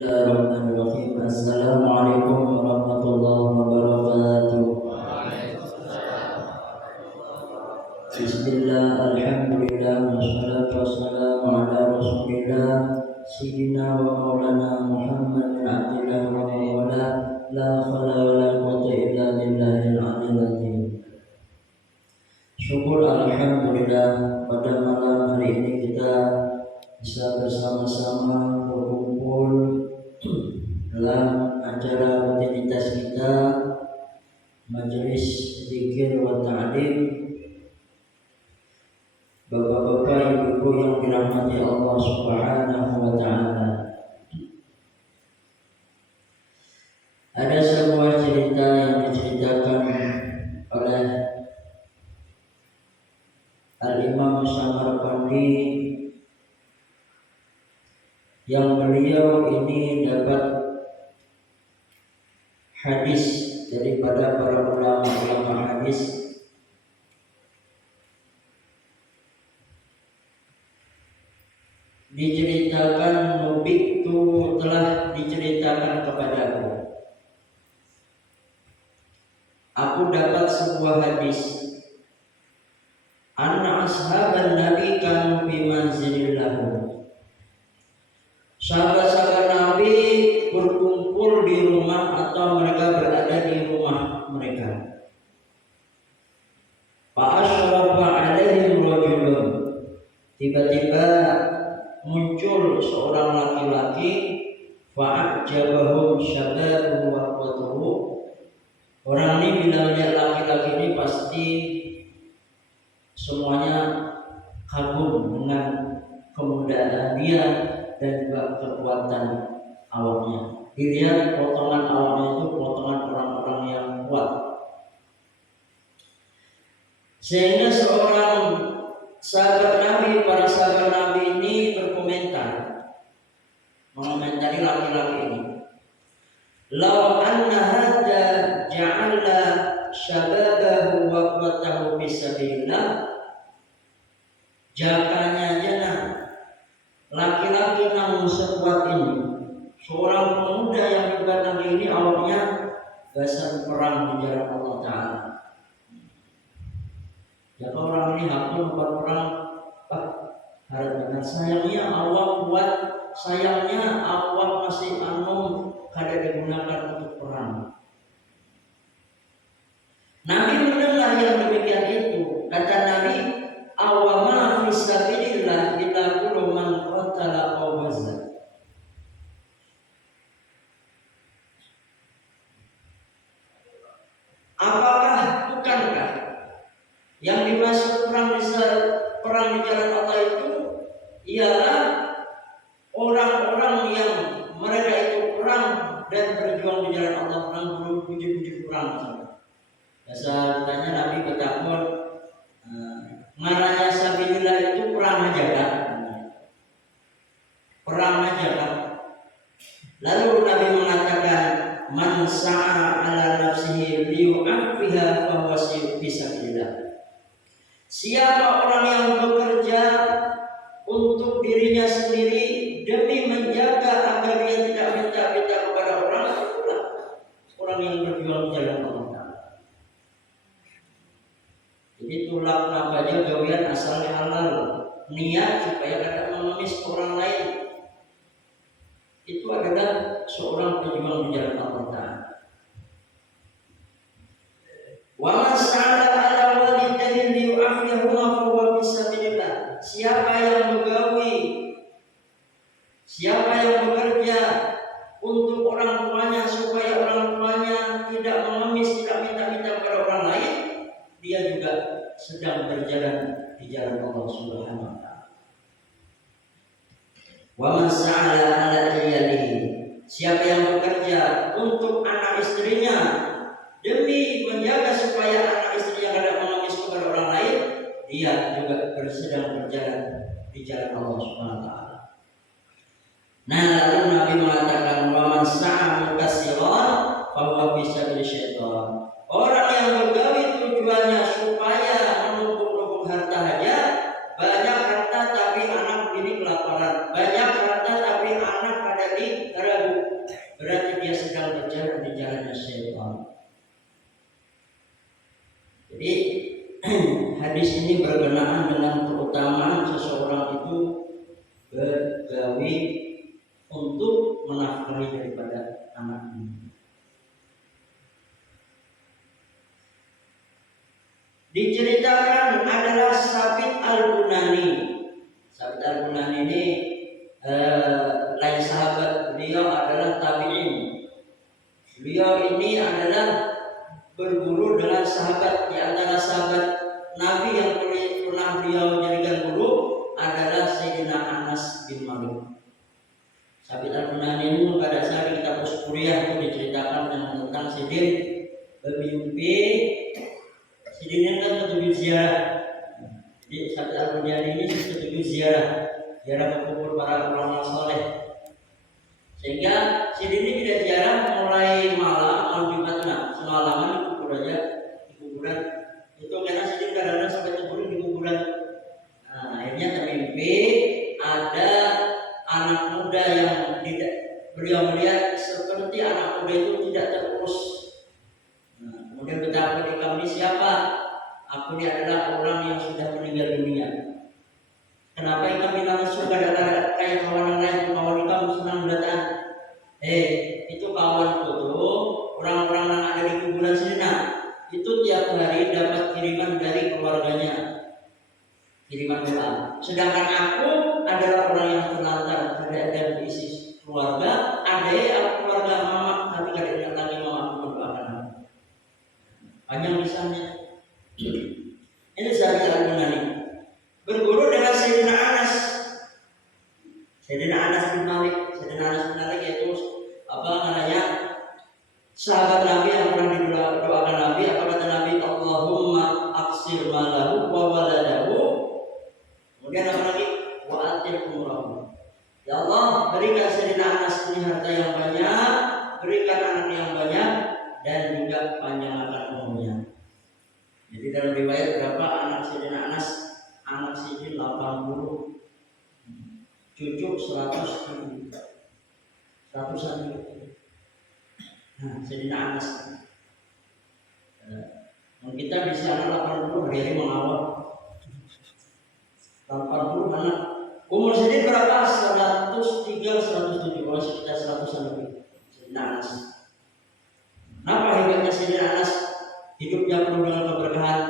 Bismillahirrahmanirrahim. Assalamualaikum warahmatullahi wabarakatuh. Bismillah, alhamdulillah, wassalatu wassalamu ala rasulillah Sayyidina wa maulana Muhammad bin Abdillah wa mawala la khala wa la quwwata illa billahil aliyyil azim. Syukur alhamdulillah pada malam hari ini kita bisa bersama-sama berkumpul dalam acara rutinitas kita, majelis zikir wa ta'lim. Bapak-bapak, ibu-ibu yang dirahmati Allah Subhanahu wa ta'ala, ada sebuah cerita yang diceritakan oleh Al-Imam Samarqandi, yang beliau ini dapat hadis daripada para ulama-ulama hadis. Diceritakan, nubitu telah diceritakan kepadaku, aku dapat sebuah hadis, anna ashaban nabi kanu bi manzilillahu, sahabat-sahabat Nabi berkumpul di rumah atau mereka berada di rumah mereka. Fa'asyrafa alaihim rajulun, tiba-tiba muncul seorang laki-laki. Fa'ajabahum syababuhu wa quwwatuhu, orang ini bila melihat laki-laki ini pasti semuanya kagum dengan kemudaan dia dan juga kekuatan awaknya. Dilihat potongan awaknya itu potongan orang-orang yang kuat, sehingga seorang sahabat Nabi, para sahabat Nabi ini berkomentar, mengomentari laki-laki ini. Law anna hadza ja'ala syababahu wa quwwatahu fisabilillah, jakanya jana laki-laki namun sekuat ini, seorang pemuda yang juga Nabi ini awalnya gasan perang di jalan Allah Ta'ala. Jika orang ini hakul buat perang, harap dengan sayangnya awak kuat, sayangnya awak masih kada digunakan untuk perang. Nabi mendengar yang demikian itu, kata Nabi, awama fisabilillah illa kullu man qatala aw wazza. Bukankah yang dimaksud perang di jalan Allah itu ialah orang-orang yang mereka itu perang dan berjuang di jalan Allah, perang berbujuk-bujuk perang. Biasa tanya Nabi bertakut, ngaranya sabilillah itu perang aja kan? Perang aja kan? Lalu Nabi mengatakan, man sa'a ala nafsihi liyu'affiha fahuwa fi sabilillah. Siapa orang yang bekerja untuk dirinya sendiri demi menjaga agar dia tidak minta-minta kepada orang, itulah orang yang berjuang di jalan Allah. Jadi tulak aja gawian asalnya halal, niat supaya tidak mengemis orang lain, itu adalah seorang pejuang di jalan Allah Ta'ala. Wa man sa'ala ala walidayhi liyu'afiyahuma fahuwa fi sabilillah. Siapa yang bekerja untuk orang tuanya supaya orang tuanya tidak mengemis, tidak minta-minta kepada orang lain, dia juga sedang berjalan di jalan Allah Subhanahu wa ta'ala. Wa man sa'ala ala iyalihi, siapa yang bekerja untuk anak istrinya demi menjaga supaya anak istrinya tidak mengemis kepada orang lain, dia juga sedang berjalan di jalan Allah Subhanahu wa ta'ala. Nah, lalu Nabi mengatakan, wa man sa'a mukassiran fa huwa fi sabili syaitan. Orang yang bergawi tujuannya supaya menumpuk-numpuk harta aja, banyak harta tapi anak ini kelaparan, banyak harta tapi anak ada di ragu di jalannya syaitan. Jadi hadis ini berkenaan dengan keutamaan seseorang itu bergawe untuk menafkahi daripada anaknya. Diceritakan adalah Sabit Al-Bunani. Sabit Al-Bunani ini lain sahabat, beliau adalah tabi'in. Beliau ini adalah berguru dengan sahabat, di antara sahabat Nabi yang pernah beliau jadikan guru adalah Sayyidina Anas bin Malik. Sabit Al-Bunani ini pada saat kita kuliah itu diceritakan tentang Sidin bermimpi. Sidin kan tujuh ziarah. Jadi Sabit Al-Bunani ini tujuh ziarah kubur para ulama soleh. Sehingga Sidin ini tidak ziarah mulai malam Jumatnya, semalaman di kubur aja, di kuburan. Itu karena Sidin kadang-kadang sampai tidur di kuburan. Nah, akhirnya termimpi ada anak muda yang tidak, beliau melihat seperti anak muda itu tidak terurus. Nah, kemudian betapa di kami siapa? Aku ini adalah orang yang sudah meninggal dunia. Kenapa kami langsung ada kayak kawan lain, kawan kamu senang datang? Itu kawanku tuh orang-orang yang ada di kuburan sini. Nah, itu tiap hari dapat kiriman dari keluarganya, kiriman doa. Sedangkan aku adalah orang yang terlantar, tidak ada isi keluarga, ada keluarga mama, tapi tidak ingat lagi mama mendoakan aku. Panjang misalnya. Ini Sabit Al-Bunani berguru dengan Sayyidina Anas. Sayyidina Anas bin Malik. Sayyidina Anas bin Malik yaitu sahabat Nabi yang pernah didoakan Nabi. Apa kata Nabi? Allahumma aksir malahu wa waladahu. Kemudian apa lagi? Wa atil umrahu. Ya Allah, berikan Sayyidina Anas ini harta yang banyak, berikan anak yang banyak, dan juga panjangkan umurnya. Jadi dalam riwayat berapa anak Sayyidina Anas? Anak Sayyidina 80, cucu 100 ratusan. Nah, Sayyidina Anas. Kita di sana 80 hari mengawal. 80 anak. Umur Sayyidina berapa? 103, 107, kalau sekitar 100-an lebih. Sayyidina Anas. Kenapa hebatnya Sayyidina Anas? Hidupnya penuh dengan keberkahan.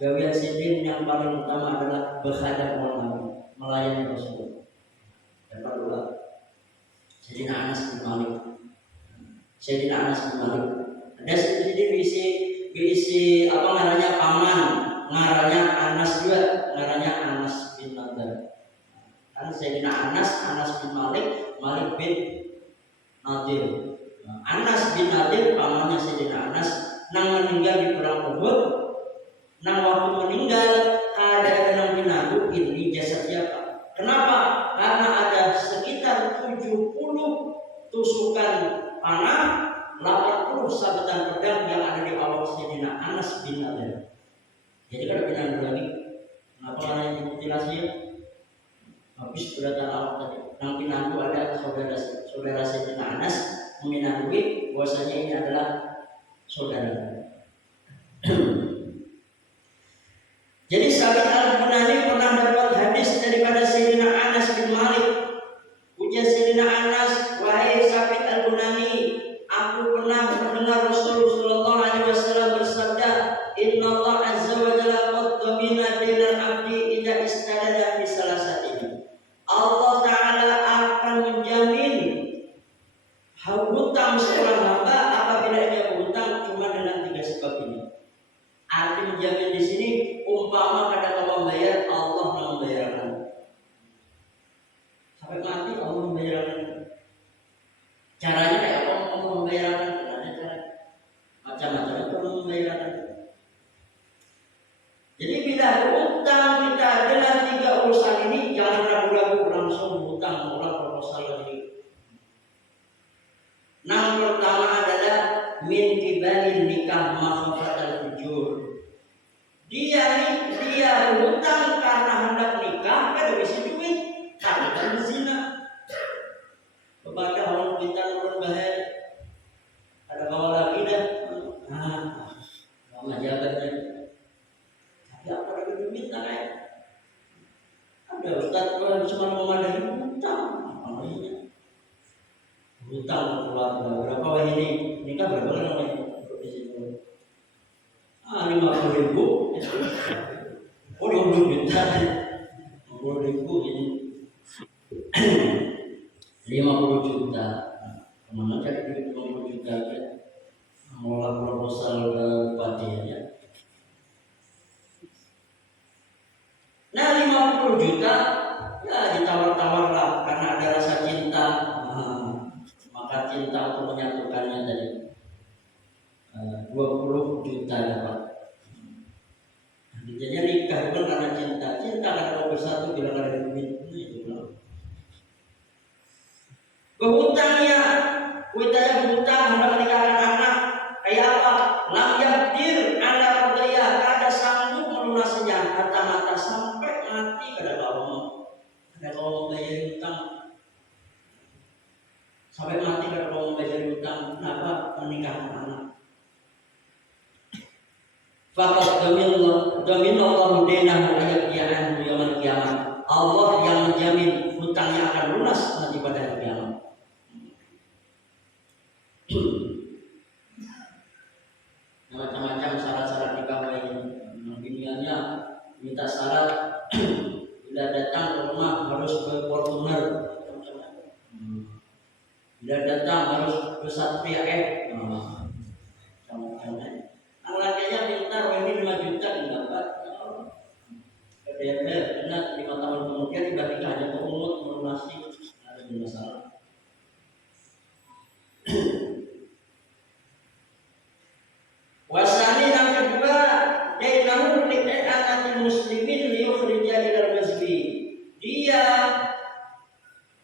Gawian Sayyidina yang paling utama adalah berkhadam Nabi, melayani Rasulullah. Dan kedua, Sayyidina Anas bin Malik. Sayyidina Anas bin Malik. Ada sedikit berisi apa ngarannya paman, ngarannya Anas juga, ngarannya Anas bin Nadir. Kan Sayyidina Anas bin Malik, Malik bin Nadir. Anas bin Nadir pamannya Sayyidina Anas, nang meninggal di perang Uhud. Nang waktu meninggal ada nang binadu ini jasad siapa? Kenapa? Karena ada sekitar 70 tusukan panah, 80 sabetan pedang yang ada di awak Sayyidina Anas bin Nadir. Jadi kalau binadu lagi, kenapa karena yang dimutilasi ya? Habis beratan awak tadi. Nang binadu ada saudara Sayyidina Anas meminadui bahwasanya ini adalah saudara. Jadi Sabit Al-Bunani pernah dapat hadis daripada Sayyidina Anas bin Malik. Ujar Sayyidina Anas, wahai Sabit Al-Bunani, aku pernah mendengar Rasulullah SAW bersabda, Inna Allah Azza wa Jalla qad dhamina dinal abdi idza istadada bi salasati. Allah Ta'ala akan menjamin hutang seorang hamba apabila dia berhutang cuma dengan 3 sebab ini. Arti menjamin di sini umpama kadang kamu membayar, Allah membayarkan. Sampai mati Allah membayarkan. Caranya kayak apa Allah membayarkan? Ada cara macam-macam Allah membayarkan. Jadi bila berhutang kita dengan 3 urusan ini, jangan ragu-ragu langsung berhutang orang proposal lagi. Yang pertama adalah min kibalin nikah makhfatal fujur. Dia berhutang karena hendak nikah, kada bisa duit, karena berzina. Kepada orang kita orang bahaya. Ada hutang ke keluarga. Berapa wah ini nikah berapa kan namanya? 50.000. Oh 20 juta. 50.000 ini 50 juta. Kemana cari duit 50 juta ya? Mengolah proposal ke bupati ya. Nah 50 juta ya ditawar-tawar lah karena ada rasa cinta. Maka cinta untuk menyatukannya tadi 20 juta dapat. Jadi nikah bukan karena cinta karena mau bersatu bila ada duit. Berhutangnya, kuitanya berhutang hendak menikahkan anak. Kayak apa? Lam yakdir anda berdaya kada sanggup melunasinya mata-mata sampai mati kada kau membayar hutang sampai mati kada kau membayar hutang. Kenapa? Menikahkan anak. Fakat domin Allah denahu ayat yaumil qiyamah. Allah yang menjamin hutangnya akan lunas nanti pada hari kiamat. Macam-macam syarat-syarat nikah ini. Dunianya minta syarat bila datang ke rumah harus berfortuner. Bila datang harus bersatria macam-macam. Anaknya pintar, ini 5 juta dapat. Karena 5 tahun kemudian tiba-tiba hanya mengungut melunasi ada masalah. Wasani yang kedua, dainahu li'anatil muslimin liyukhrija ilal masjid. Dia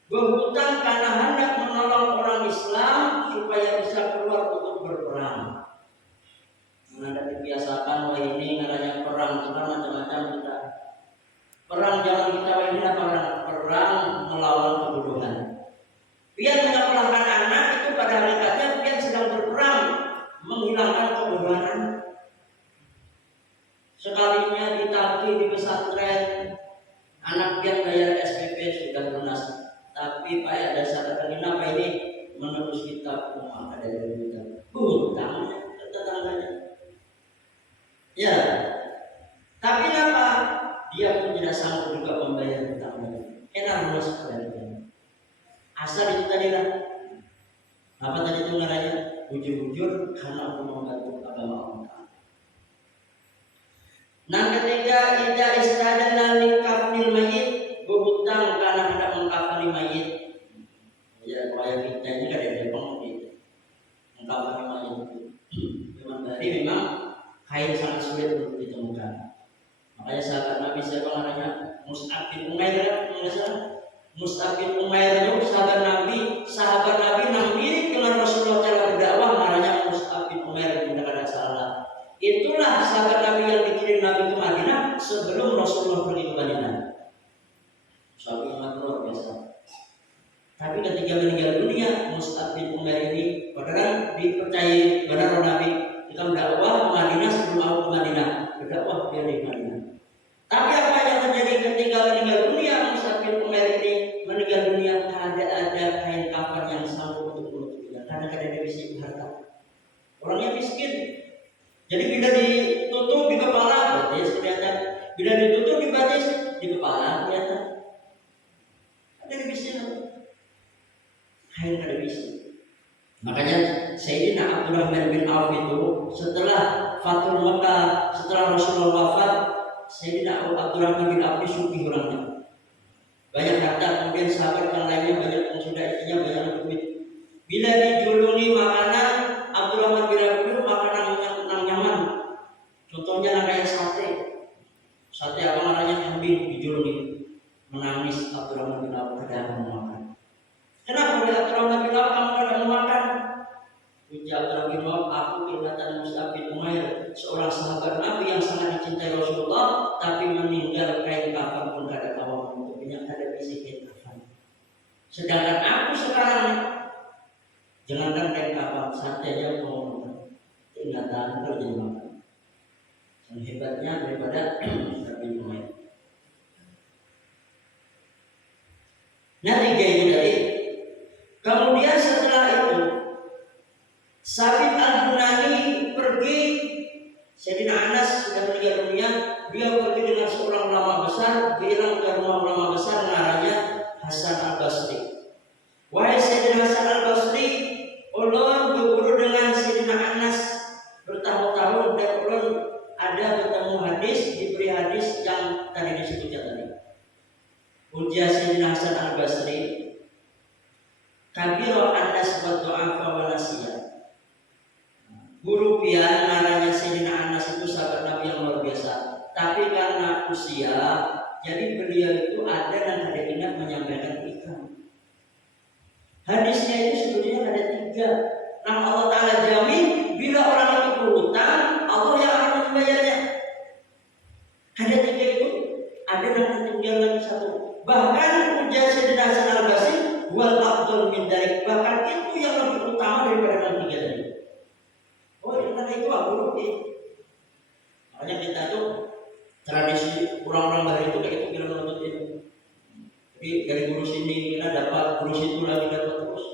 berhutang karena hendak menolong orang Islam supaya bisa keluar untuk berperang. Ada dibiasakan wah ini ngaranya perang macam-macam kita. Perang zaman kita ini perang melawan kebodohan. Biar menyelamatkan anak itu pada hakikatnya biar sedang berperang menghilangkan kebodohan. Sekalinya ditagih di pesantren, anak yang bayar SPP sudah lunas. Tapi Pak ada syarat kenapa ini menerus kitab rumah ada dari kita. Hutangnya tetangganya. Ya, tapi apa? Dia pun tidak sanggup juga membayar hutangnya. Enak lunas sekali. Asal itu tadi lah. Apa tadi itu ngaranya? Bujur-bujur karena untuk membantu agama Allah. Nah ketiga ida istadana likafnil mayit, berhutang karena hendak mengkafani mayit. Ya kalau kita ini kan ada gitu. Mengkafani mayit itu. Memang kain sangat sulit untuk ditemukan. Makanya sahabat Nabi siapa namanya? Mus'ab bin Umair. Mus'ab bin Umair itu sahabat Nabi mirip dengan Rasulullah cara berdakwah, namanya Mus'ab bin Umair tidak ada salah. Itulah sahabat Nabi yang dikirim Nabi ke Madinah sebelum Rasulullah pergi ke Madinah. Sahabat yang luar biasa. Tapi ketika meninggal dunia, Mus'ab bin Umair ini padahal dipercayai benar Nabi kita berdakwah ke Madinah sebelum aku ke Madinah, berdakwah dia di Madinah. Tapi apa yang terjadi ketika meninggal dunia Mus'ab bin Umair ini meninggal dunia ada kain kafan yang sanggup untuk menutupinya karena dia miskin harta. Orangnya miskin. Jadi bila ditutup di kepala betis kelihatan, bila ditutup di batis di kepala kelihatan. Ada miskin. Kain ada miskin. Makanya Sayyidina Abdurrahman bin Auf itu setelah Fathul Makkah, setelah Rasulullah wafat, Sayyidina Abdurrahman bin Auf sugih orangnya. Banyak harta, kemudian sahabat yang lainnya banyak yang sudah istrinya banyak duit. Bila dijulungi makanan, Abdurrahman bin Auf itu makanan yang nyaman. Contohnya kayak sate. Sate apa namanya kambing dijulungi. Menangis Abdurrahman bin Auf tidak mau makan. Kenapa bila Abdurrahman bin Auf kamu tidak mau makan? Ujar Abdurrahman bin Auf, aku kelihatan Mus'ab bin Umair, seorang sahabat Nabi yang sangat dicintai Rasulullah, tapi meninggal kain kafan pun tidak ada kawan untuknya, ada bisi kain kafan. Sedangkan aku sekarang jangankan kain kafan, sate aja mau makan, tidak tahan kalau jadi makan. Yang hebatnya daripada Mus'ab bin Umair. Nah tiga ini tadi. Kemudian setelah Sabit Al-Bunani pergi, Sayyidina Anas sudah meninggal dunia, dia pergi dengan seorang ulama besar, bilang ke rumah ulama besar namanya Hasan Al-Basri. Wahai Sayyidina Hasan Al-Basri, ulun berguru dengan Sayyidina Anas bertahun-tahun dan ulun ada bertemu hadis, diberi hadis yang tadi disebutkan tadi. Ujar Sayyidina Hasan Al-Basri, kabiro Anas wa du'afa wa nasiya. Guru pian namanya Sayyidina Anas itu sahabat Nabi yang luar biasa. Tapi karena usia, jadi beliau itu ada dan ada ingat menyampaikan hikam. Hadisnya itu sebetulnya ada 3. Nah Allah Ta'ala jamin bila orang itu berhutang, Allah yang akan membayarnya. Ada 3 itu, ada dan tinggal lagi 1. Bahkan ujar Sayyidina Hasan Al-Basri, wal afdal min dzalik, bahkan itu yang lebih utama daripada yang 3 tadi. Oh, karena itu aku rugi. Makanya kita tuh tradisi orang-orang dari itu kayak itu bilang menuntut itu. Jadi dari guru sini kita dapat, guru situ lagi dapat terus.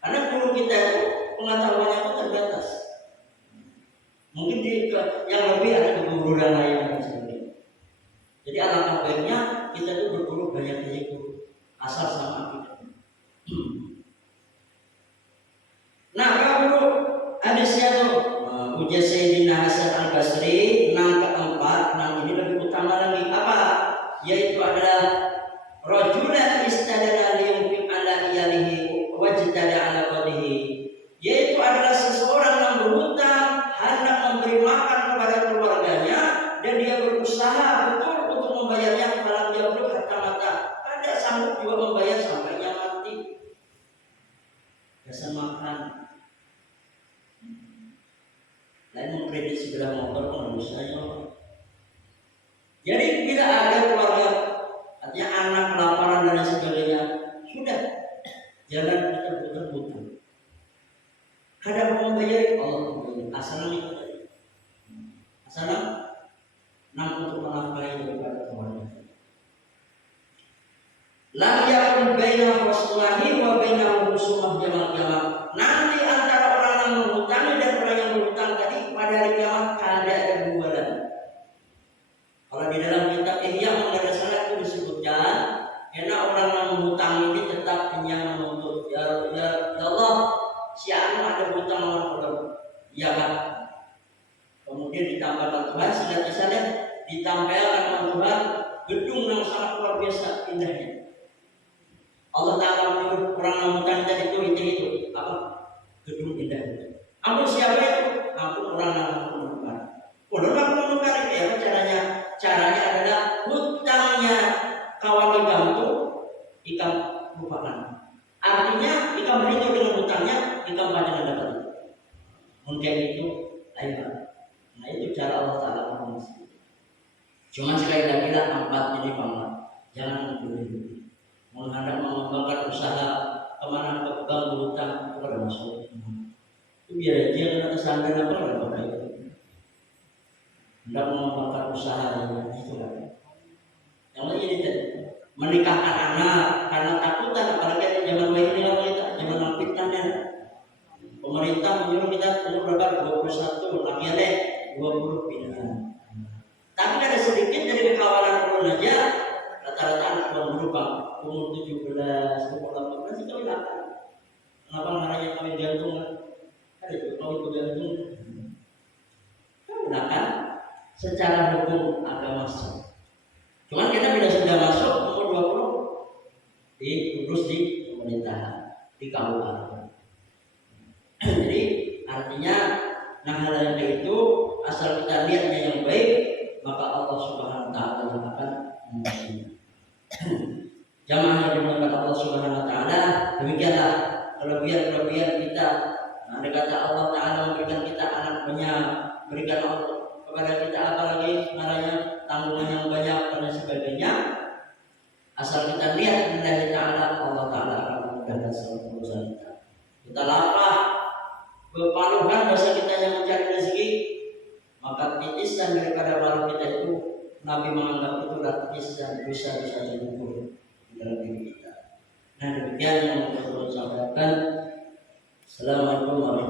Karena guru kita itu pengetahuannya itu terbatas. Mungkin yang lebih ada guru dan lain sebagainya. Jadi alangkah baiknya kita tuh berguru banyak guru asal sama kita. Nah, kalau hadisnya tuh ujar Sayyidina Hasan Al-Basri 6 keempat, 6 ini lebih utama lagi apa? Yaitu adalah rajulan istadana liyunfiq ala iyalihi wajtada ala qadihi, yaitu adalah seseorang yang berhutang hendak memberi makan kepada keluarganya dan dia berusaha betul untuk membayarnya malam dia belum harta mata, ada sanggup juga membayar sampai dia mati. Biasa makan lain mengkredit sebelah motor pun usahanya. Jadi bila ada keluarga, artinya anak kelaparan dan sebagainya, sudah jangan kita putar-putar. Kadang mau membayar Allah asal itu tadi, asal 6 untuk menafkahi daripada keluarga. Lam yakun baina Rasulullahi wa baina husumah jamal. Nanti antara orang yang menghutangi dan orang yang berhutang tadi pada hari kiamat kada ada hubungan. Kalau di dalam kitab Ihya Ulumuddin itu disebutkan, karena orang yang menghutang ini tetap yang menuntut, ya Allah, si anu ada hutang sama orang, ya kan? Kemudian ditambahkan Tuhan, singkat kisahnya ditampilkan Tuhan gedung yang sangat luar biasa indahnya. Allah Ta'ala menyuruh orang yang menghutang tadi itu apa? Gedung indah. Ampun siapa itu? Ampun orang yang menukar. Orang yang menukar itu ya caranya? Caranya adalah hutangnya kawan ikam itu ikam lupakan. Artinya ikam berhitung dengan hutangnya, ikam panjang dapat. Mungkin itu lain. Nah itu cara Allah Ta'ala mengisi. Cuma sekali lagi lah 4 ini paman. Jangan beli. Menghadap mengembangkan usaha kemana ke bank berhutang itu pada masuk. Itu biar dia kena kesandar apa ada pada itu. Hendak mengembangkan usaha itu kan. Yang lain ini menikahkan anak karena takutan, apalagi zaman baik ini kita zaman fitnahnya. Pemerintah menyuruh kita umur berapa 21, laki-laki 20 pindah. Tapi ada sedikit dari kawalan ulun aja rata-rata anak yang berubah umur 17, umur 18 itu kawin. Kenapa namanya kawin gantung? Ada juga kawin bergantung. Gunakan secara hukum agama masuk. Cuman kita bila sudah masuk umur 20 diurus di pemerintahan, di KUA. Jadi artinya nah hal yang itu asal kita lihatnya yang baik, maka Allah Subhanahu wa Ta'ala akan memberinya. Jamaah yang dimuliakan Allah Subhanahu wa Ta'ala, demikianlah kelebihan kita. Nah, kata Allah Ta'ala memberikan kita anak banyak, berikan Allah kepada kita apa lagi sebenarnya tanggungan yang banyak dan sebagainya. Asal kita lihat billahi ta'ala, Allah Ta'ala akan memudahkan seluruh urusan kita. Kita lapar kepaluhan bahasa kita yang mencari rezeki, maka titisan daripada paruh kita itu Nabi menganggap itulah titisan dosa-dosa yang gugur di dalam diri kita. Nah demikian yang perlu saya sampaikan. Assalamualaikum warahmatullahi wabarakatuh.